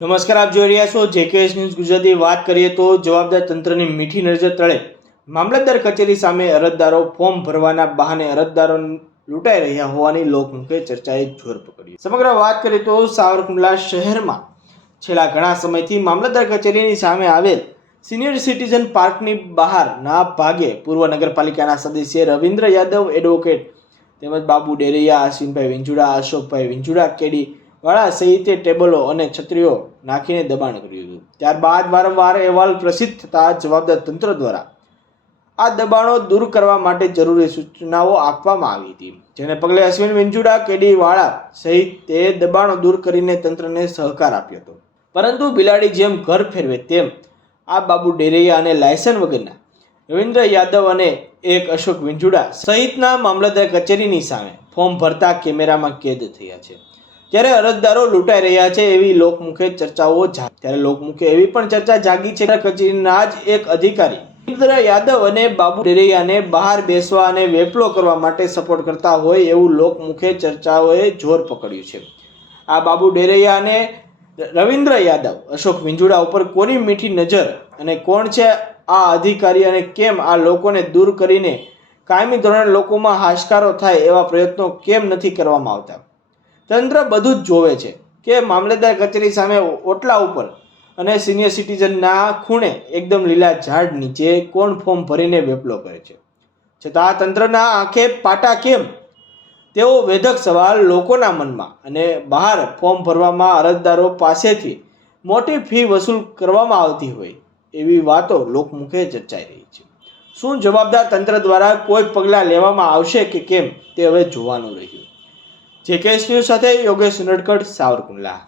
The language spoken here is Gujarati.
નમસ્કાર, આપ જોઈ રહ્યા છો જેકેએસ ન્યૂઝ ગુજરાતી। વાત કરીએ તો જવાબદાર તંત્રની મીઠી નજર તળે મામલતદાર કચેરી સામે અરજદારો ફોર્મ ભરવાના બહાને અરજદારો લૂંટાઈ રહ્યા હોવાની લોકમુખે ચર્ચાએ જોર પકડ્યું। સમગ્ર વાત કરીએ તો સાવરકુંડલા શહેરમાં છેલ્લા ઘણા સમયથી મામલતદાર કચેરીની સામે આવેલ સિનિયર સિટીઝન પાર્કની બહારના ભાગે પૂર્વ નગરપાલિકાના સદસ્ય રવિન્દ્ર યાદવ, એડવોકેટ તેમજ બાબુ ડેરૈયા, અશ્વિનભાઈ વિંજુડા, અશોકભાઈ વિંજુડા કેડી વાળા સહિત ટેબલો અને છત્રીઓ નાખીને દબાણ કર્યું હતું। ત્યારબાદ વારંવાર અહેવાલ પ્રસિદ્ધ થતા જવાબદાર તંત્ર દ્વારા આ દબાણો દૂર કરવા માટે જરૂરી સૂચનાઓ આપવામાં આવી હતી, જેને પગલે અશ્વિન વિંજુડા કેડી વાળા સહિત તે દબાણો દૂર કરીને તંત્રને સહકાર આપ્યો હતો। પરંતુ બિલાડી જેમ ઘર ફેરવે તેમ આ બાબુ ડેરૈયા અને લાયસન્સ વગરના રવિન્દ્ર યાદવ અને એક અશોક વિંજુડા સહિતના મામલતદાર કચેરીની સામે ફોર્મ ભરતા કેમેરામાં કેદ થયા છે। ત્યારે અરજદારો લૂંટાઈ રહ્યા છે એવી લોકમુખે ચર્ચાઓ ત્યારે લોકમુખે એવી પણ ચર્ચા જાગી છે કે કચેરીના જ એક અધિકારી રવિન્દ્ર યાદવ અને બાબુ ડેરૈયાને બહાર બેસવા અને વેપલો કરવા માટે સપોર્ટ કરતા હોય એવું લોકમુખે ચર્ચાઓએ જોર પકડ્યું છે। આ બાબુ ડેરૈયા અને રવિન્દ્ર યાદવ, અશોક વિંજુડા ઉપર કોની મીઠી નજર અને કોણ છે આ અધિકારી અને કેમ આ લોકોને દૂર કરીને કાયમી ધોરણે લોકોમાં હાશકારો થાય એવા પ્રયત્નો કેમ નથી કરવામાં આવતા? તંત્ર બધું જ જોવે છે કે મામલતદાર કચેરી સામે ઓટલા ઉપર અને સિનિયર સિટીઝનના ખૂણે એકદમ લીલા ઝાડ નીચે કોણ ફોર્મ ભરીને વેપલો કરે છે, છતાં તંત્રના આંખે પાટા કેમ? તેવો વેધક સવાલ લોકોના મનમાં અને બહાર ફોર્મ ભરવામાં અરજદારો પાસેથી મોટી ફી વસૂલ કરવામાં આવતી હોય એવી વાતો લોકમુખે ચર્ચાઈ રહી છે। શું જવાબદાર તંત્ર દ્વારા કોઈ પગલાં લેવામાં આવશે કે કેમ તે હવે જોવાનું રહ્યું। જેકેએસ ન્યૂઝ સાથે યોગેશ ઉનડકટ, સાવરકુંડલા।